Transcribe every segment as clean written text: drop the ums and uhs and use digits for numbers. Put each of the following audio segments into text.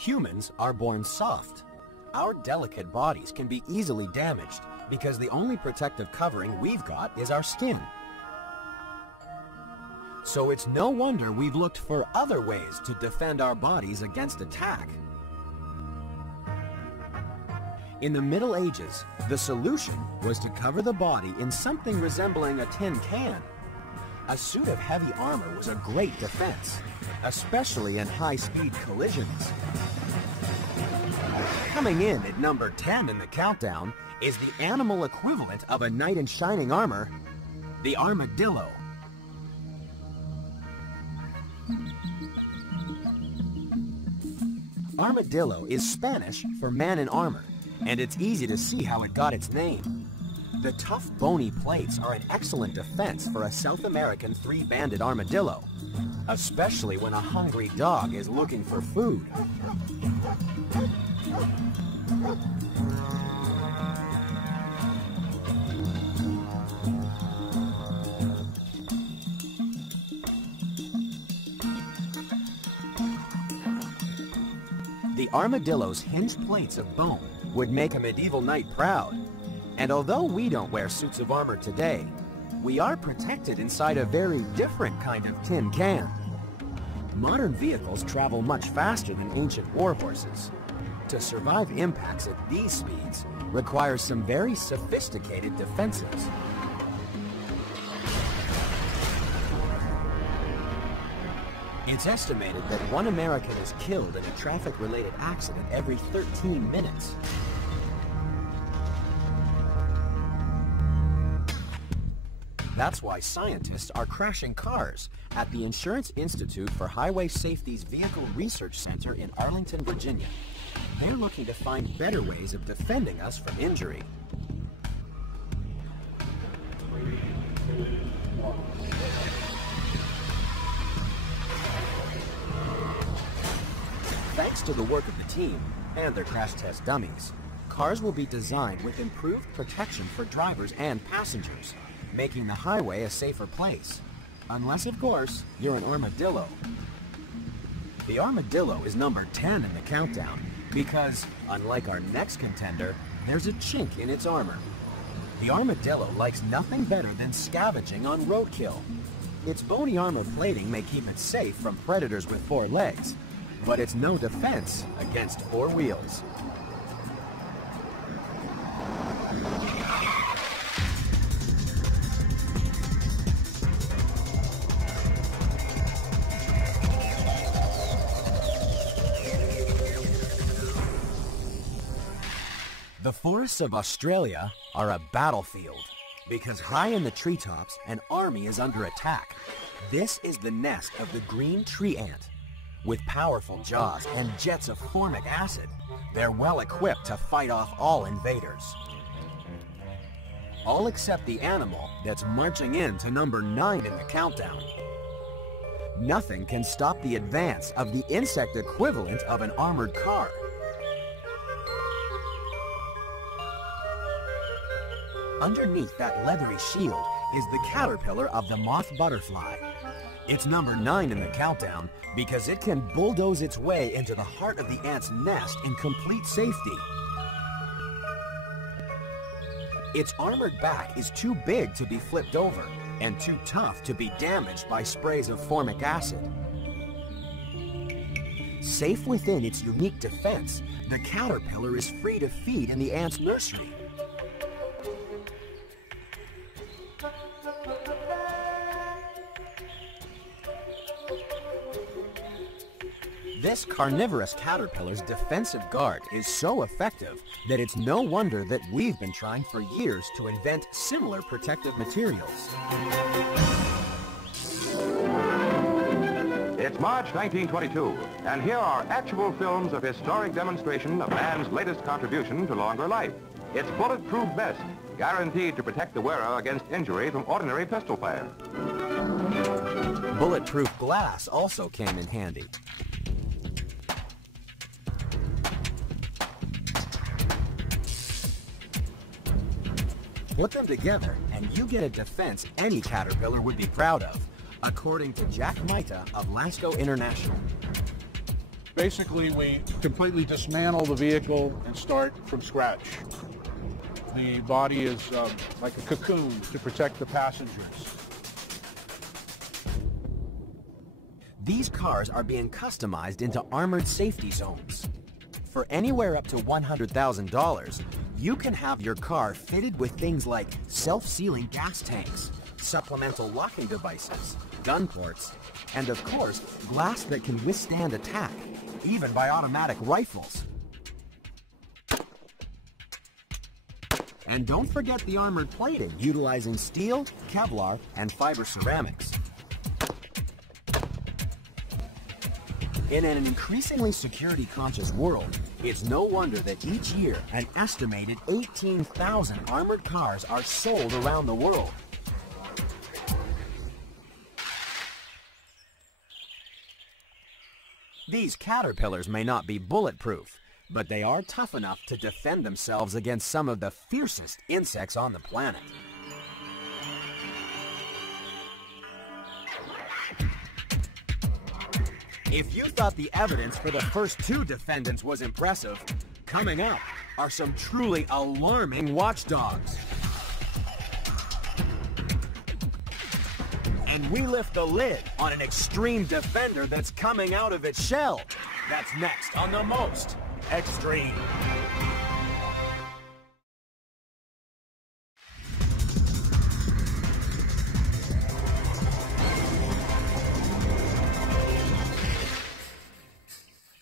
Humans are born soft. Our delicate bodies can be easily damaged because the only protective covering we've got is our skin. So it's no wonder we've looked for other ways to defend our bodies against attack. In the Middle Ages, the solution was to cover the body in something resembling a tin can. A suit of heavy armor was a great defense, especially in high-speed collisions. Coming in at number 10 in the countdown is the animal equivalent of a knight in shining armor, the armadillo. Armadillo is Spanish for man in armor, and it's easy to see how it got its name. The tough bony plates are an excellent defense for a South American three-banded armadillo, especially when a hungry dog is looking for food. The armadillo's hinged plates of bone would make a medieval knight proud. And although we don't wear suits of armor today, we are protected inside a very different kind of tin can. Modern vehicles travel much faster than ancient war horses. To survive impacts at these speeds requires some very sophisticated defenses. It's estimated that one American is killed in a traffic-related accident every 13 minutes. That's why scientists are crashing cars at the Insurance Institute for Highway Safety's Vehicle Research Center in Arlington, Virginia. They're looking to find better ways of defending us from injury. Thanks to the work of the team and their crash test dummies, cars will be designed with improved protection for drivers and passengers, making the highway a safer place. Unless, of course, you're an armadillo. The armadillo is number 10 in the countdown because, unlike our next contender, there's a chink in its armor. The armadillo likes nothing better than scavenging on roadkill. Its bony armor plating may keep it safe from predators with four legs, but it's no defense against four wheels. The forests of Australia are a battlefield because high in the treetops, an army is under attack. This is the nest of the green tree ant. With powerful jaws and jets of formic acid, they're well equipped to fight off all invaders. All except the animal that's marching in to number 9 in the countdown. Nothing can stop the advance of the insect equivalent of an armored car. Underneath that leathery shield is the caterpillar of the moth butterfly. It's number 9 in the countdown because it can bulldoze its way into the heart of the ant's nest in complete safety. Its armored back is too big to be flipped over and too tough to be damaged by sprays of formic acid. Safe within its unique defense, the caterpillar is free to feed in the ant's nursery. This carnivorous caterpillar's defensive guard is so effective that it's no wonder that we've been trying for years to invent similar protective materials. It's March 1922, and here are actual films of historic demonstration of man's latest contribution to longer life. It's bulletproof vest, guaranteed to protect the wearer against injury from ordinary pistol fire. Bulletproof glass also came in handy. Put them together and you get a defense any caterpillar would be proud of, according to Jack Maita of Lasco International. Basically, we completely dismantle the vehicle and start from scratch. The body is like a cocoon to protect the passengers. These cars are being customized into armored safety zones. For anywhere up to $100,000, you can have your car fitted with things like self-sealing gas tanks, supplemental locking devices, gun ports, and of course, glass that can withstand attack, even by automatic rifles. And don't forget the armored plating utilizing steel, Kevlar, and fiber ceramics. In an increasingly security-conscious world, it's no wonder that each year an estimated 18,000 armored cars are sold around the world. These Caterpillars may not be bulletproof, but they are tough enough to defend themselves against some of the fiercest insects on the planet. If you thought the evidence for the first two defendants was impressive, coming up are some truly alarming watchdogs. And we lift the lid on an extreme defender that's coming out of its shell. That's next on The Most Extreme.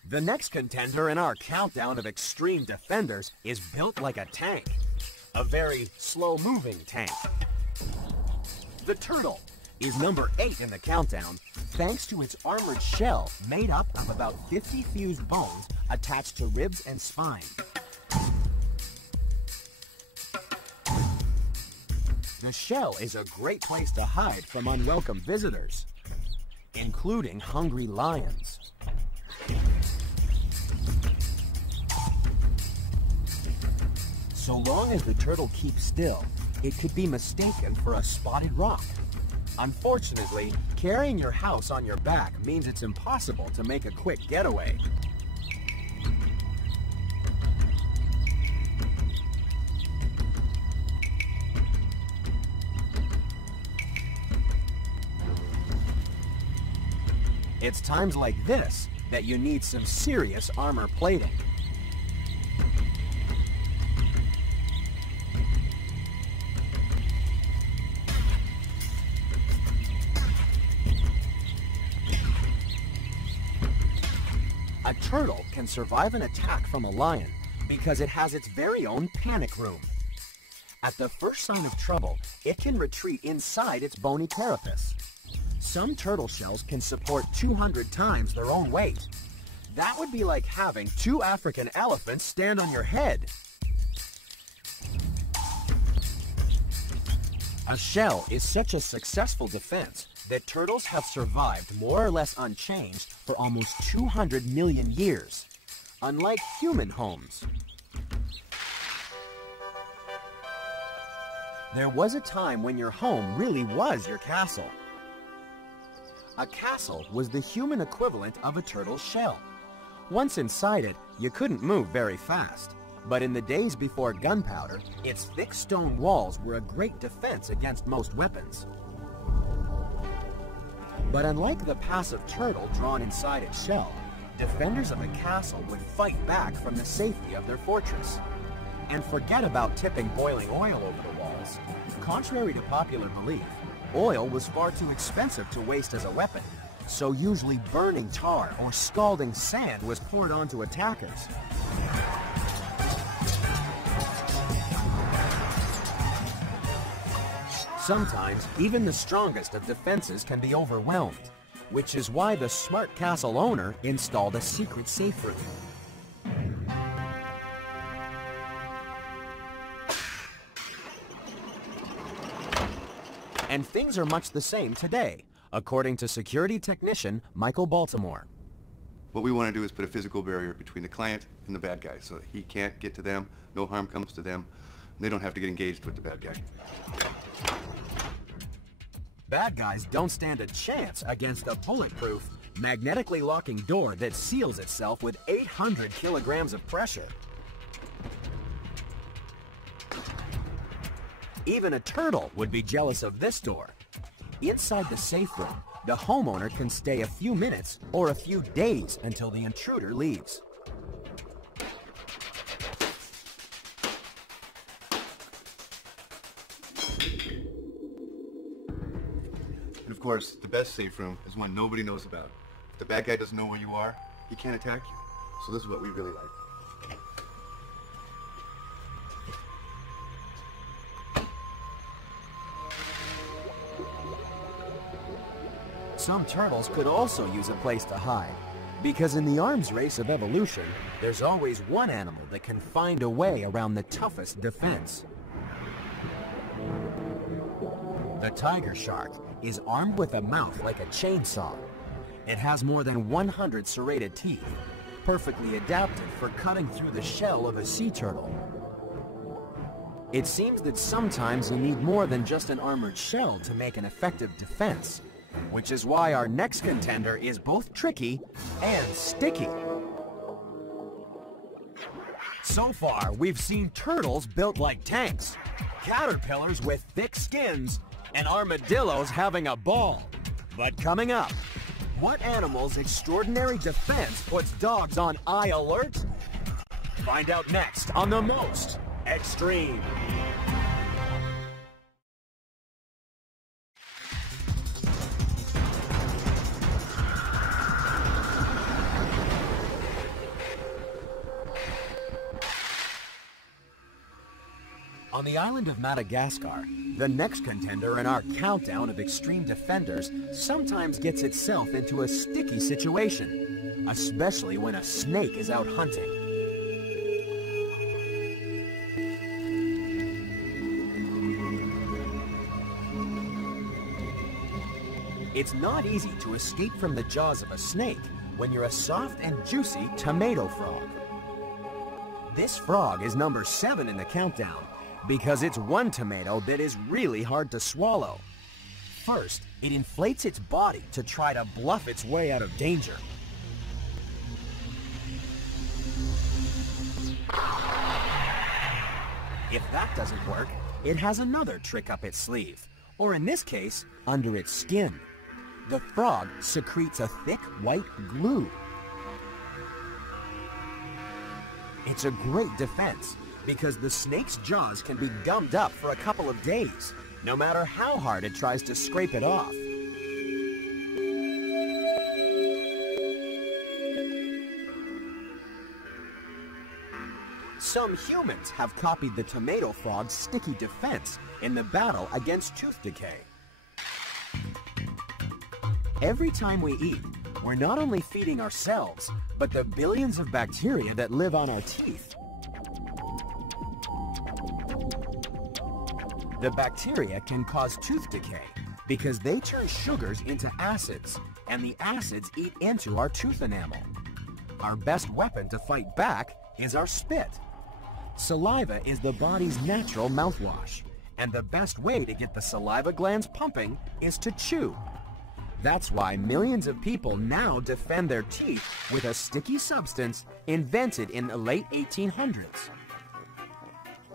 The next contender in our countdown of extreme defenders is built like a tank. A very slow-moving tank. The Turtle is number 8 in the countdown, thanks to its armored shell made up of about 50 fused bones attached to ribs and spine. The shell is a great place to hide from unwelcome visitors, including hungry lions. So long as the turtle keeps still, it could be mistaken for a spotted rock. Unfortunately, carrying your house on your back means it's impossible to make a quick getaway. It's times like this that you need some serious armor plating. A turtle can survive an attack from a lion because it has its very own panic room. At the first sign of trouble, it can retreat inside its bony carapace. Some turtle shells can support 200 times their own weight. That would be like having 2 African elephants stand on your head. A shell is such a successful defense that turtles have survived more or less unchanged for almost 200 million years, unlike human homes. There was a time when your home really was your castle. A castle was the human equivalent of a turtle's shell. Once inside it, you couldn't move very fast. But in the days before gunpowder, its thick stone walls were a great defense against most weapons. But unlike the passive turtle drawn inside its shell, defenders of a castle would fight back from the safety of their fortress. And forget about tipping boiling oil over the walls. Contrary to popular belief, oil was far too expensive to waste as a weapon, so usually burning tar or scalding sand was poured onto attackers. Sometimes, even the strongest of defenses can be overwhelmed, which is why the smart castle owner installed a secret safe room. And things are much the same today, according to security technician Michael Baltimore. What we want to do is put a physical barrier between the client and the bad guy so that he can't get to them, no harm comes to them, and they don't have to get engaged with the bad guy. Bad guys don't stand a chance against a bulletproof, magnetically locking door that seals itself with 800 kilograms of pressure. Even a turtle would be jealous of this door. Inside the safe room, the homeowner can stay a few minutes or a few days until the intruder leaves. And of course, the best safe room is one nobody knows about. If the bad guy doesn't know where you are, he can't attack you. So this is what we really like. Some turtles could also use a place to hide, because in the arms race of evolution, there's always one animal that can find a way around the toughest defense. The tiger shark is armed with a mouth like a chainsaw. It has more than 100 serrated teeth, perfectly adapted for cutting through the shell of a sea turtle. It seems that sometimes you need more than just an armored shell to make an effective defense, which is why our next contender is both tricky and sticky. So far, we've seen turtles built like tanks, caterpillars with thick skins, and armadillos having a ball. But coming up, what animal's extraordinary defense puts dogs on eye alert? Find out next on The Most Extreme. On the island of Madagascar, the next contender in our countdown of extreme defenders sometimes gets itself into a sticky situation, especially when a snake is out hunting. It's not easy to escape from the jaws of a snake when you're a soft and juicy tomato frog. This frog is number 7 in the countdown, because it's one tomato that is really hard to swallow. First, it inflates its body to try to bluff its way out of danger. If that doesn't work, it has another trick up its sleeve, or in this case, under its skin. The frog secretes a thick white glue. It's a great defense, because the snake's jaws can be gummed up for a couple of days, no matter how hard it tries to scrape it off. Some humans have copied the tomato frog's sticky defense in the battle against tooth decay. Every time we eat, we're not only feeding ourselves, but the billions of bacteria that live on our teeth. The bacteria can cause tooth decay because they turn sugars into acids, and the acids eat into our tooth enamel. Our best weapon to fight back is our spit. Saliva is the body's natural mouthwash, and the best way to get the saliva glands pumping is to chew. That's why millions of people now defend their teeth with a sticky substance invented in the late 1800s.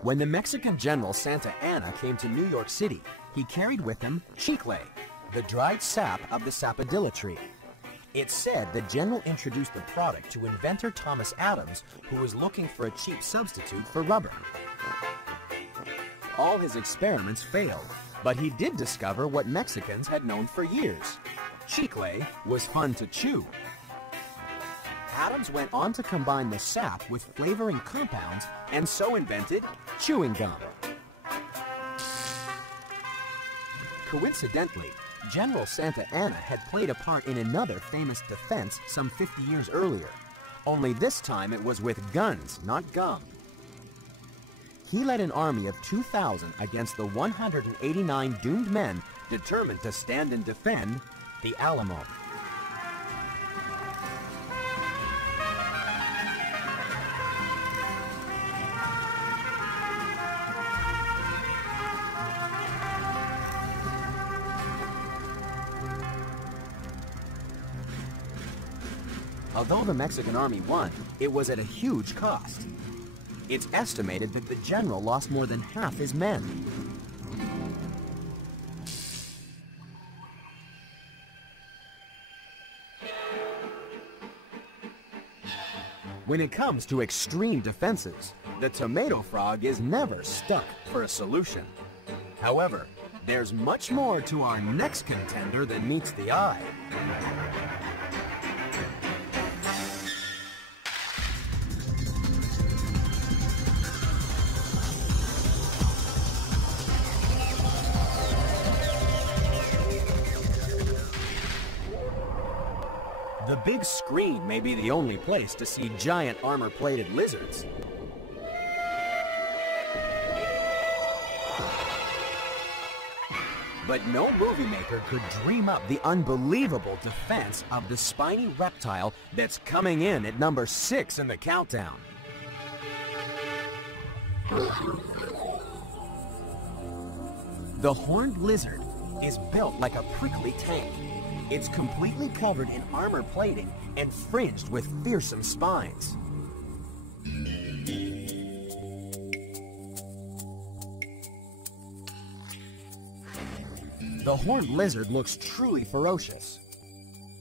When the Mexican general Santa Anna came to New York City, he carried with him chicle, the dried sap of the sapodilla tree. It's said the general introduced the product to inventor Thomas Adams, who was looking for a cheap substitute for rubber. All his experiments failed, but he did discover what Mexicans had known for years. Chicle was fun to chew. Adams went on to combine the sap with flavoring compounds and so invented chewing gum. Coincidentally, General Santa Anna had played a part in another famous defense some 50 years earlier, only this time it was with guns, not gum. He led an army of 2,000 against the 189 doomed men determined to stand and defend the Alamo. Although the Mexican army won, it was at a huge cost. It's estimated that the general lost more than half his men. When it comes to extreme defenses, the tomato frog is never stuck for a solution. However, there's much more to our next contender than meets the eye. The big screen may be the only place to see giant armor-plated lizards. But no movie maker could dream up the unbelievable defense of the spiny reptile that's coming in at number 6 in the countdown. The horned lizard is built like a prickly tank. It's completely covered in armor plating and fringed with fearsome spines. The horned lizard looks truly ferocious.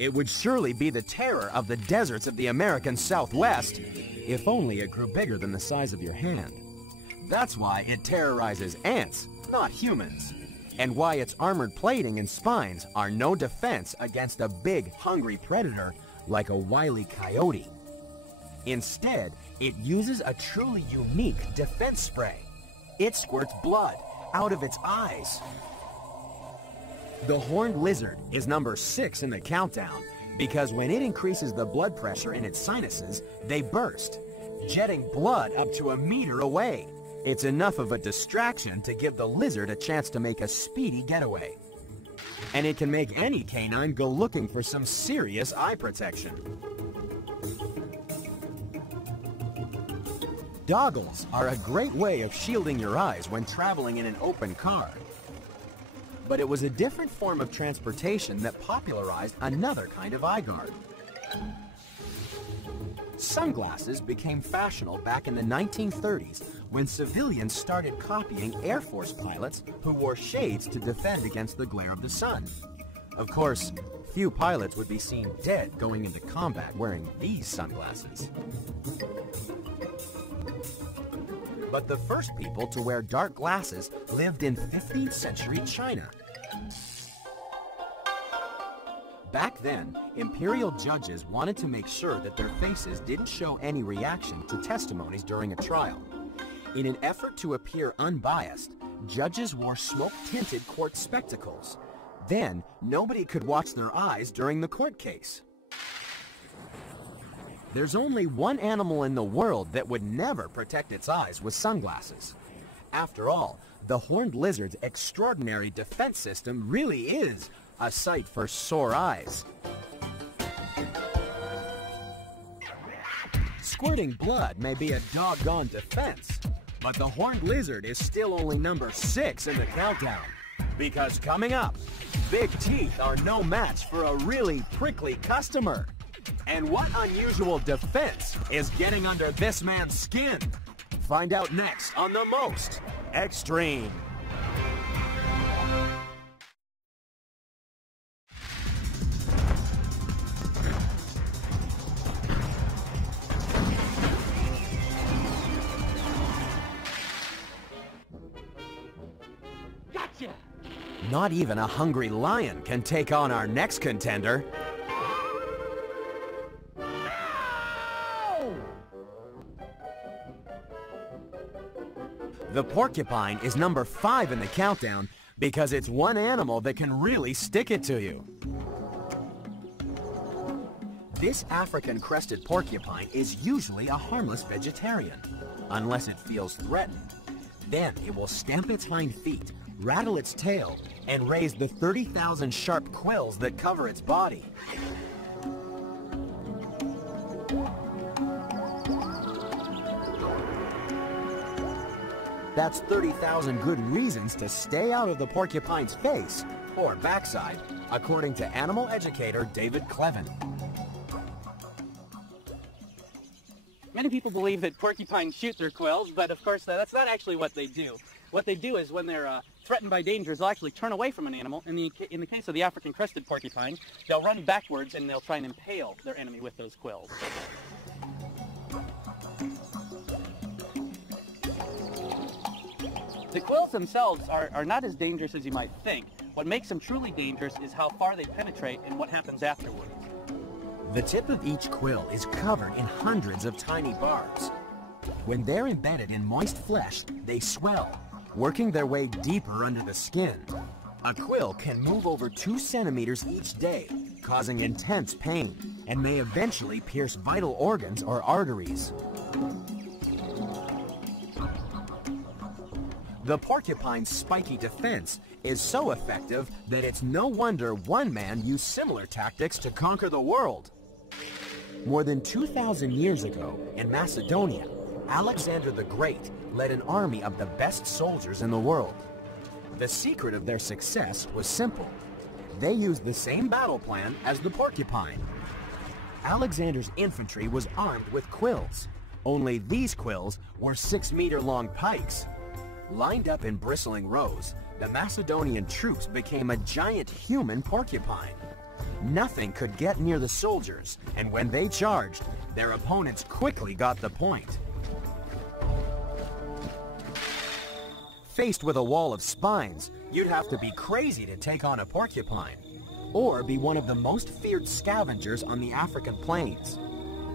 It would surely be the terror of the deserts of the American Southwest, if only it grew bigger than the size of your hand. That's why it terrorizes ants, not humans, and why its armored plating and spines are no defense against a big, hungry predator like a wily coyote. Instead, it uses a truly unique defense spray. It squirts blood out of its eyes. The horned lizard is number 6 in the countdown because when it increases the blood pressure in its sinuses, they burst, jetting blood up to 1 meter away. It's enough of a distraction to give the lizard a chance to make a speedy getaway. And it can make any canine go looking for some serious eye protection. Goggles are a great way of shielding your eyes when traveling in an open car. But it was a different form of transportation that popularized another kind of eye guard. Sunglasses became fashionable back in the 1930s when civilians started copying Air Force pilots who wore shades to defend against the glare of the sun. Of course, few pilots would be seen dead going into combat wearing these sunglasses. But the first people to wear dark glasses lived in 15th century China. Back then, imperial judges wanted to make sure that their faces didn't show any reaction to testimonies during a trial. In an effort to appear unbiased, judges wore smoke-tinted court spectacles. Then, nobody could watch their eyes during the court case. There's only one animal in the world that would never protect its eyes with sunglasses. After all, the horned lizard's extraordinary defense system really is a sight for sore eyes. Squirting blood may be a doggone defense, but the horned lizard is still only number 6 in the countdown. Because coming up, big teeth are no match for a really prickly customer. And what unusual defense is getting under this man's skin? Find out next on The Most Extreme. Gotcha! Not even a hungry lion can take on our next contender. The porcupine is number 5 in the countdown because it's one animal that can really stick it to you. This African crested porcupine is usually a harmless vegetarian, unless it feels threatened. Then it will stamp its hind feet, rattle its tail, and raise the 30,000 sharp quills that cover its body. That's 30,000 good reasons to stay out of the porcupine's face, or backside, according to animal educator David Clevin. Many people believe that porcupines shoot their quills, but of course that's not actually what they do. What they do is when they're threatened by dangers, they'll actually turn away from an animal. In the case of the African crested porcupine, they'll run backwards and they'll try and impale their enemy with those quills. The quills themselves are not as dangerous as you might think. What makes them truly dangerous is how far they penetrate and what happens afterwards. The tip of each quill is covered in hundreds of tiny barbs. When they're embedded in moist flesh, they swell, working their way deeper under the skin. A quill can move over 2 centimeters each day, causing intense pain, and may eventually pierce vital organs or arteries. The porcupine's spiky defense is so effective that it's no wonder one man used similar tactics to conquer the world. More than 2,000 years ago, in Macedonia, Alexander the Great led an army of the best soldiers in the world. The secret of their success was simple. They used the same battle plan as the porcupine. Alexander's infantry was armed with quills, only these quills were 6-meter-long pikes. Lined up in bristling rows, the Macedonian troops became a giant human porcupine. Nothing could get near the soldiers, and when they charged, their opponents quickly got the point. Faced with a wall of spines, you'd have to be crazy to take on a porcupine, or be one of the most feared scavengers on the African plains.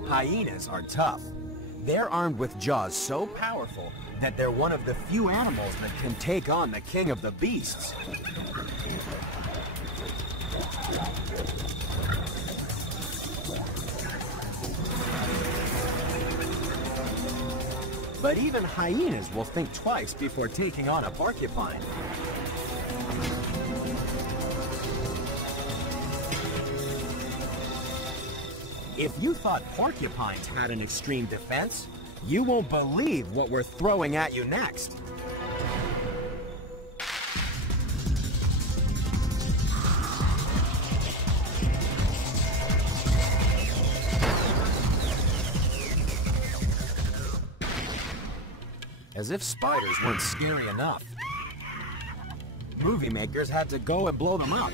Hyenas are tough. They're armed with jaws so powerful that they're one of the few animals that can take on the king of the beasts. But even hyenas will think twice before taking on a porcupine. If you thought porcupines had an extreme defense, you won't believe what we're throwing at you next. As if spiders weren't scary enough, movie makers had to go and blow them up.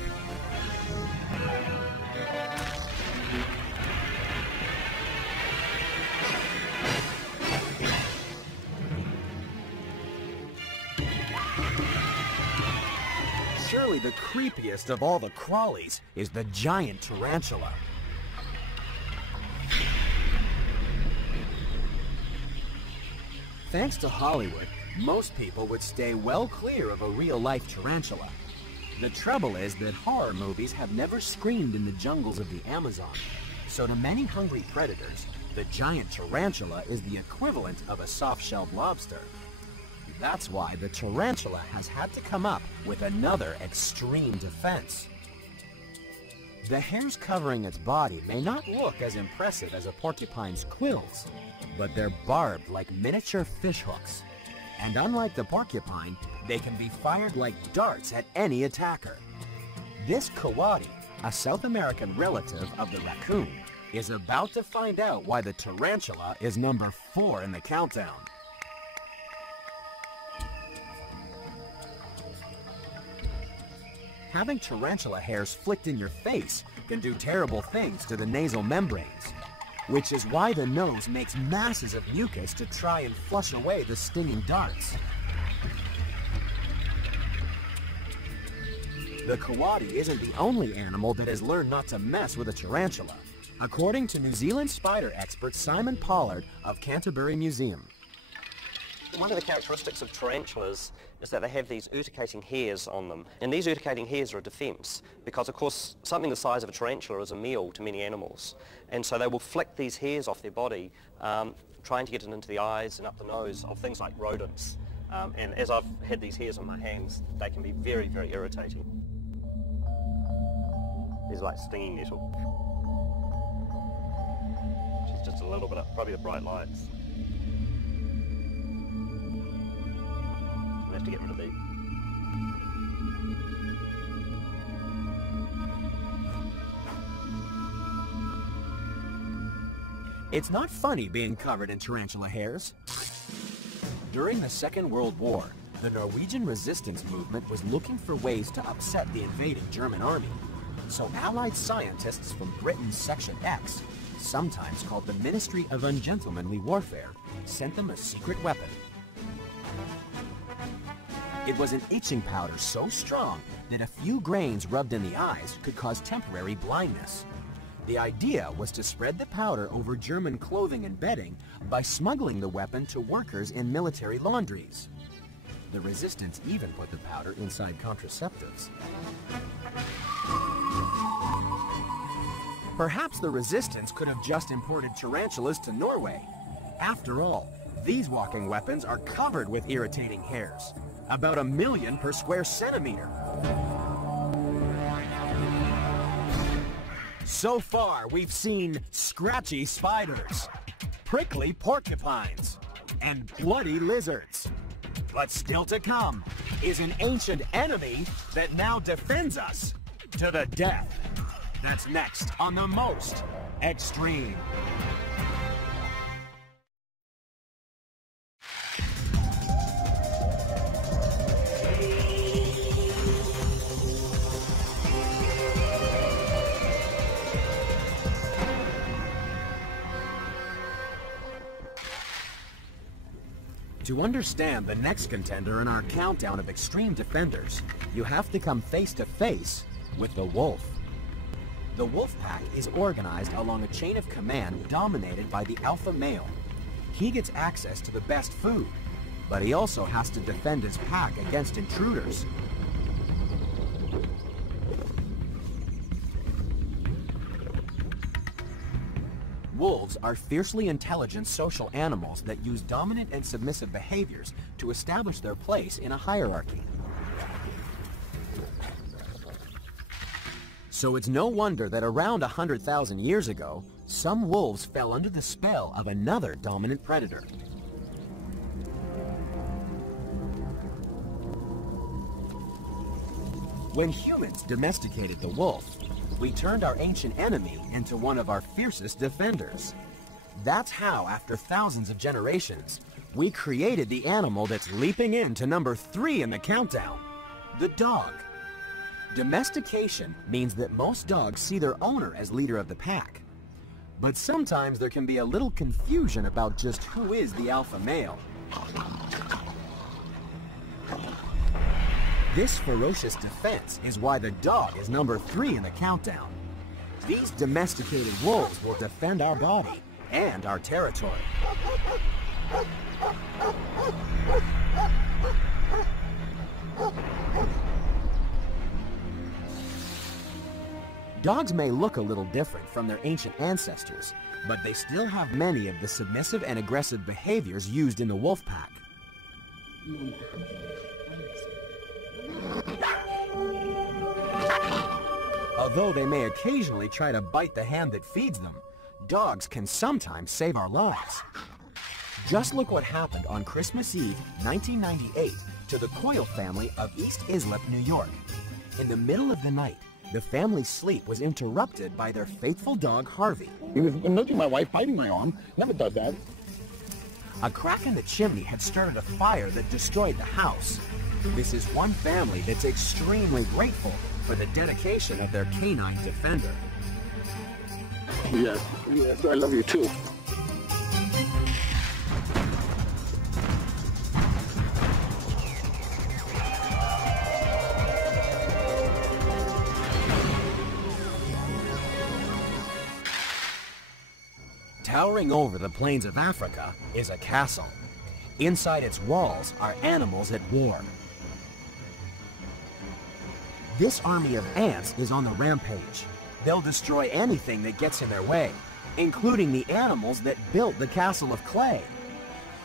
Surely the creepiest of all the crawlies is the giant tarantula. Thanks to Hollywood, most people would stay well clear of a real-life tarantula. The trouble is that horror movies have never screamed in the jungles of the Amazon. So to many hungry predators, the giant tarantula is the equivalent of a soft-shelled lobster. That's why the tarantula has had to come up with another extreme defense. The hairs covering its body may not look as impressive as a porcupine's quills, but they're barbed like miniature fishhooks. And unlike the porcupine, they can be fired like darts at any attacker. This coati, a South American relative of the raccoon, is about to find out why the tarantula is number 4 in the countdown. Having tarantula hairs flicked in your face can do terrible things to the nasal membranes, which is why the nose makes masses of mucus to try and flush away the stinging darts. The coati isn't the only animal that has learned not to mess with a tarantula, according to New Zealand spider expert Simon Pollard of Canterbury Museum. One of the characteristics of tarantulas is that they have these urticating hairs on them. And these urticating hairs are a defense because, of course, something the size of a tarantula is a meal to many animals. And so they will flick these hairs off their body, trying to get it into the eyes and up the nose of things like rodents. And as I've had these hairs on my hands, they can be very, very irritating. These are like stinging nettle. Which is just a little bit up, probably the bright lights. To get rid of these. It's not funny being covered in tarantula hairs. During the Second World War, the Norwegian resistance movement was looking for ways to upset the invading German army. So Allied scientists from Britain's Section X, sometimes called the Ministry of Ungentlemanly Warfare, sent them a secret weapon. It was an itching powder so strong that a few grains rubbed in the eyes could cause temporary blindness. The idea was to spread the powder over German clothing and bedding by smuggling the weapon to workers in military laundries. The resistance even put the powder inside contraceptives. Perhaps the resistance could have just imported tarantulas to Norway. After all, these walking weapons are covered with irritating hairs, about 1 million per square centimeter. So far, we've seen scratchy spiders, prickly porcupines, and bloody lizards. But still to come is an ancient enemy that now defends us to the death. That's next on The Most Extreme. To understand the next contender in our countdown of extreme defenders, you have to come face to face with the wolf. The wolf pack is organized along a chain of command dominated by the alpha male. He gets access to the best food, but he also has to defend his pack against intruders. Wolves are fiercely intelligent social animals that use dominant and submissive behaviors to establish their place in a hierarchy. So it's no wonder that around 100,000 years ago, some wolves fell under the spell of another dominant predator. When humans domesticated the wolf, we turned our ancient enemy into one of our fiercest defenders. That's how, after thousands of generations, we created the animal that's leaping into number 3 in the countdown, the dog. Domestication means that most dogs see their owner as leader of the pack. But sometimes there can be a little confusion about just who is the alpha male. This ferocious defense is why the dog is number 3 in the countdown. These domesticated wolves will defend our body and our territory. Dogs may look a little different from their ancient ancestors, but they still have many of the submissive and aggressive behaviors used in the wolf pack. Although they may occasionally try to bite the hand that feeds them, dogs can sometimes save our lives. Just look what happened on Christmas Eve, 1998, to the Coyle family of East Islip, New York. In the middle of the night, the family's sleep was interrupted by their faithful dog, Harvey. He was nudging my wife, biting my arm. Never does that. A crack in the chimney had started a fire that destroyed the house. This is one family that's extremely grateful for the dedication of their canine defender. Yes, I love you too. Towering over the plains of Africa is a castle. Inside its walls are animals at war. This army of ants is on the rampage. They'll destroy anything that gets in their way, including the animals that built the castle of clay.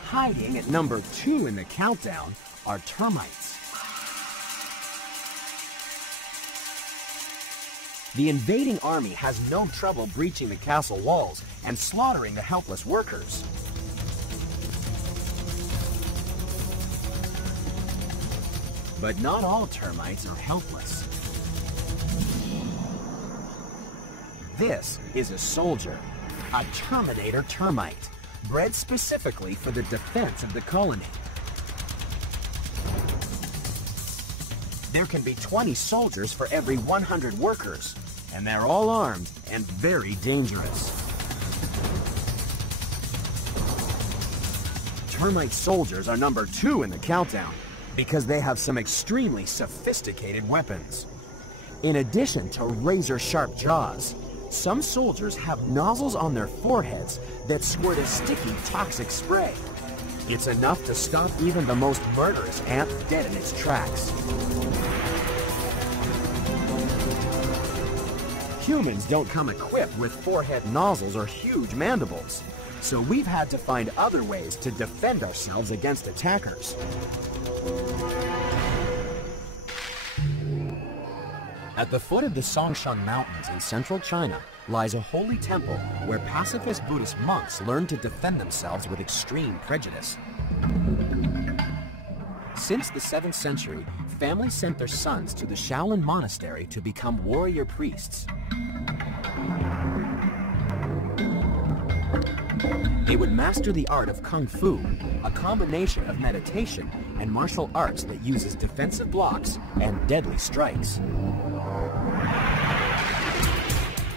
Hiding at number 2 in the countdown are termites. The invading army has no trouble breaching the castle walls and slaughtering the helpless workers. But not all termites are helpless. This is a soldier. a Terminator termite, bred specifically for the defense of the colony. There can be 20 soldiers for every 100 workers, and they're all armed and very dangerous. Termite soldiers are number 2 in the countdown because they have some extremely sophisticated weapons. In addition to razor-sharp jaws, some soldiers have nozzles on their foreheads that squirt a sticky, toxic spray. It's enough to stop even the most murderous ant dead in its tracks. Humans don't come equipped with forehead nozzles or huge mandibles, so we've had to find other ways to defend ourselves against attackers. At the foot of the Songshan Mountains in central China lies a holy temple where pacifist Buddhist monks learn to defend themselves with extreme prejudice. Since the 7th century, families sent their sons to the Shaolin Monastery to become warrior priests. They would master the art of Kung Fu, a combination of meditation and martial arts that uses defensive blocks and deadly strikes.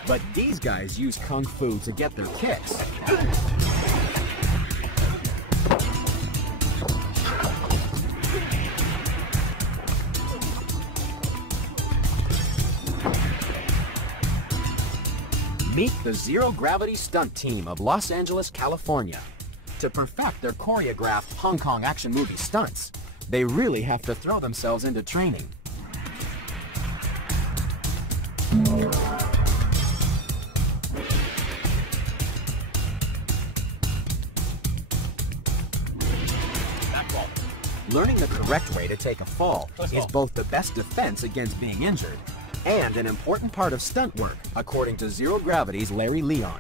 But these guys use Kung Fu to get their kicks. Meet the zero-gravity stunt team of Los Angeles, California. To perfect their choreographed Hong Kong action movie stunts, they really have to throw themselves into training. Learning the correct way to take a fall is both the best defense against being injured and an important part of stunt work, according to Zero Gravity's Larry Leon.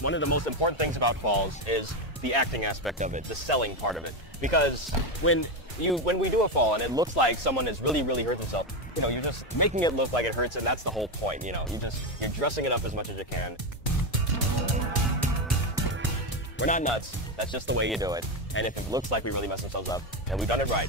One of the most important things about falls is the acting aspect of it, the selling part of it. Because when we do a fall and it looks like someone has really hurt themselves, you know, you're just making it look like it hurts, and that's the whole point, you know. You're dressing it up as much as you can. We're not nuts. That's just the way you do it. And if it looks like we really messed ourselves up, then we've done it right.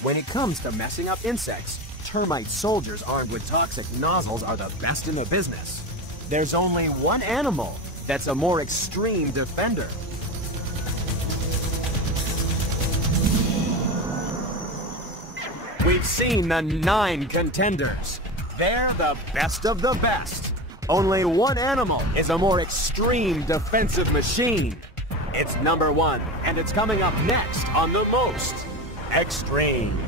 When it comes to messing up insects, termite soldiers armed with toxic nozzles are the best in the business. There's only one animal that's a more extreme defender. We've seen the 9 contenders. They're the best of the best. Only one animal is a more extreme defensive machine. It's number 1, and it's coming up next on The Most Extreme.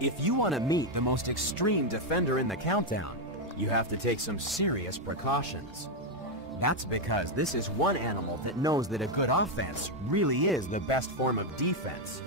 If you want to meet the most extreme defender in the countdown, you have to take some serious precautions. That's because this is one animal that knows that a good offense really is the best form of defense.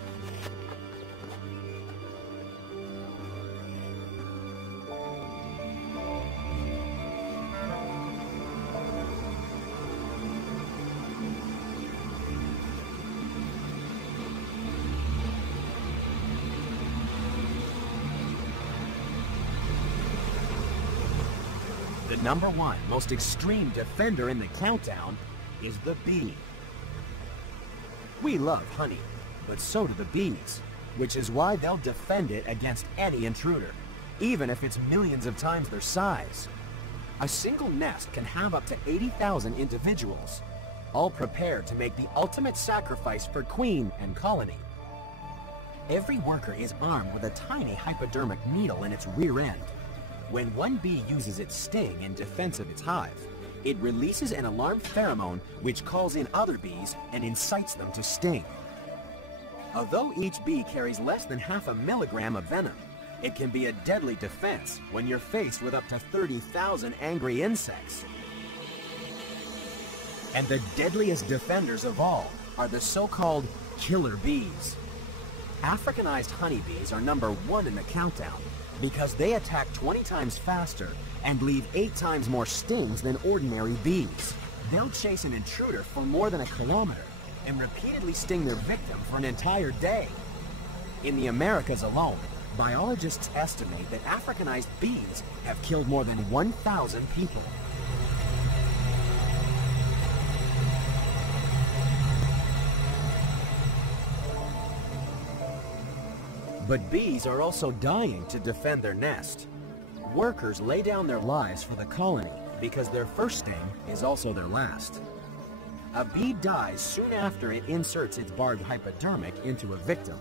The number 1 most extreme defender in the countdown is the bee. We love honey, but so do the bees, which is why they'll defend it against any intruder, even if it's millions of times their size. A single nest can have up to 80,000 individuals, all prepared to make the ultimate sacrifice for queen and colony. Every worker is armed with a tiny hypodermic needle in its rear end. When one bee uses its sting in defense of its hive, it releases an alarm pheromone which calls in other bees and incites them to sting. Although each bee carries less than half a milligram of venom, it can be a deadly defense when you're faced with up to 30,000 angry insects. And the deadliest defenders of all are the so-called killer bees. Africanized honeybees are number 1 in the countdown because they attack 20 times faster and leave 8 times more stings than ordinary bees. They'll chase an intruder for more than a kilometer and repeatedly sting their victim for an entire day. In the Americas alone, biologists estimate that Africanized bees have killed more than 1,000 people. But bees are also dying to defend their nest. Workers lay down their lives for the colony because their first sting is also their last. A bee dies soon after it inserts its barbed hypodermic into a victim.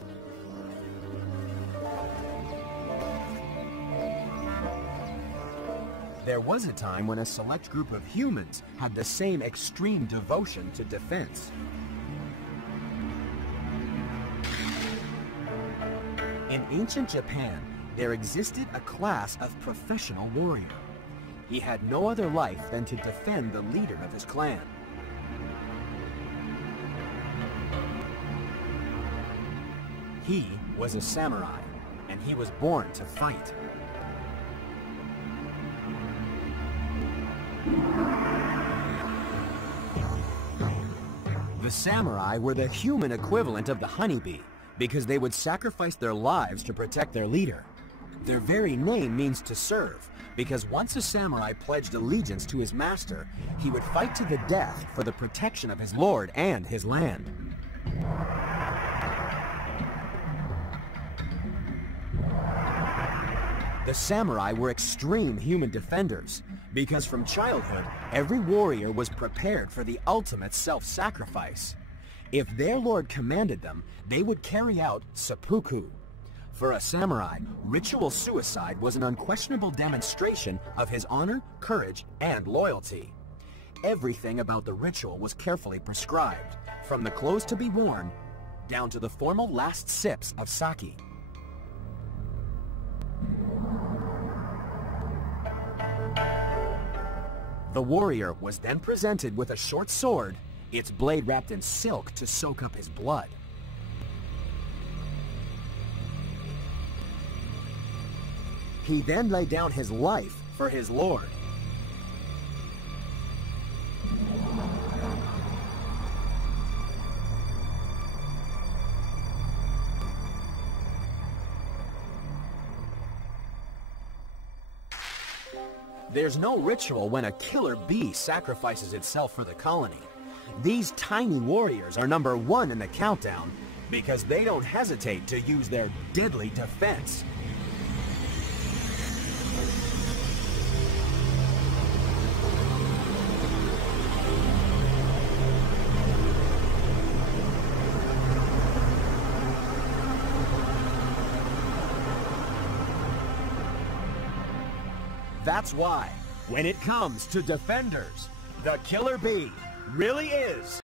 There was a time when a select group of humans had the same extreme devotion to defense. In ancient Japan, there existed a class of professional warrior. He had no other life than to defend the leader of his clan. He was a samurai, and he was born to fight. The samurai were the human equivalent of the honeybee because they would sacrifice their lives to protect their leader. Their very name means to serve, because once a samurai pledged allegiance to his master, he would fight to the death for the protection of his lord and his land. The samurai were extreme human defenders, because from childhood, every warrior was prepared for the ultimate self-sacrifice. If their lord commanded them, they would carry out seppuku. For a samurai, ritual suicide was an unquestionable demonstration of his honor, courage, and loyalty. Everything about the ritual was carefully prescribed, from the clothes to be worn, down to the formal last sips of sake. The warrior was then presented with a short sword, its blade wrapped in silk to soak up his blood. He then laid down his life for his lord. There's no ritual when a killer bee sacrifices itself for the colony. These tiny warriors are number 1 in the countdown because they don't hesitate to use their deadly defense. That's why, when it comes to defenders, the killer bee really is